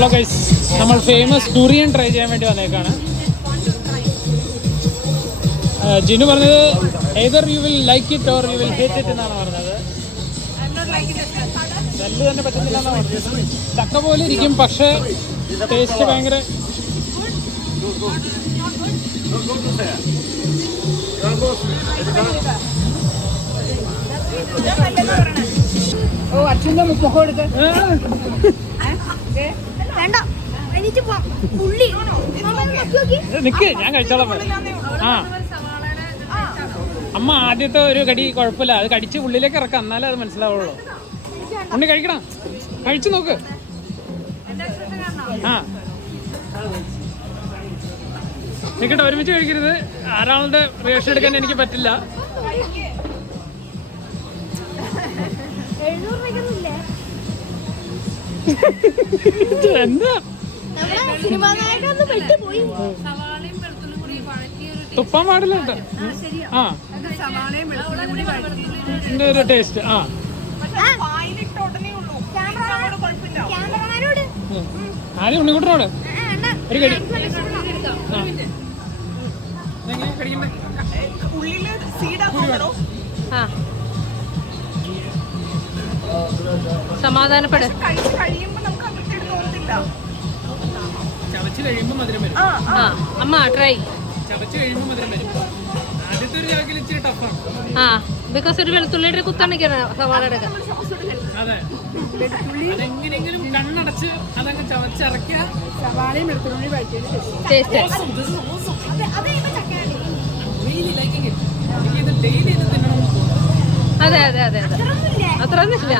Hello guys നമ്മൾ famous durian try ചെയ്യാൻ വേണ്ടി വന്നേക്കാണ്. ജിനു പറഞ്ഞത് either you will like it or you will hate it എന്നാണ് പറഞ്ഞത്. നെല്ല് തന്നെ പറ്റുന്നില്ല ചക്ക പോലെ ഇരിക്കും പക്ഷേ ടേസ്റ്റ് ഭയങ്കര അച്ഛന്റെ മുഖം എടുത്ത്. ആ, വേണ്ട. നോക്കി ഞാൻ കഴിച്ചോളാം. ആ. അമ്മ ആദ്യത്തെ ഒരു കടി കുഴപ്പമില്ല. അത് കടിച്ച് ഉള്ളിലേക്ക് ഇറക്കാം എന്നാലേ അത് മനസ്സിലാവുള്ളൂ. ഉണ്ണി കഴിക്കണം. കഴിച്ചു നോക്ക്. ആ. നിക്കട്ടെ ഒരുമിച്ച് കഴിക്കരുത്. ആരാളുടെ റിയാക്ഷൻ എടുക്കാൻ എനിക്ക് പറ്റില്ല. തുപ്പാൻ പാടില്ല കേട്ടോ. ആ ഇതിന്റെ ഒരു ടേസ്റ്റ് ആ. ആദ്യം ഉണ്ണിക്കുട്ടനോട് ഒരു കടി? ഉള്ളിൽ സീഡാക്കണോ ആ. ചാക്കിൽ അമ്മ ട്രൈ ആ ബിക്കോസ് ഒരു വെളുത്തുള്ളിയുടെ കുത്തണിക്കാണ് സവാളയുടെ അതെ. അതെ അത് അതെ അതെ അതെ അതെ അതൊന്നുമില്ലേ? അത്രയൊന്നും ഇല്ല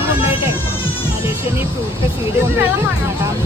കൊണ്ടുപോയിട്ടെ ഫ്രൂട്ട് സീഡ് കൊണ്ട് നടാൻ പോകും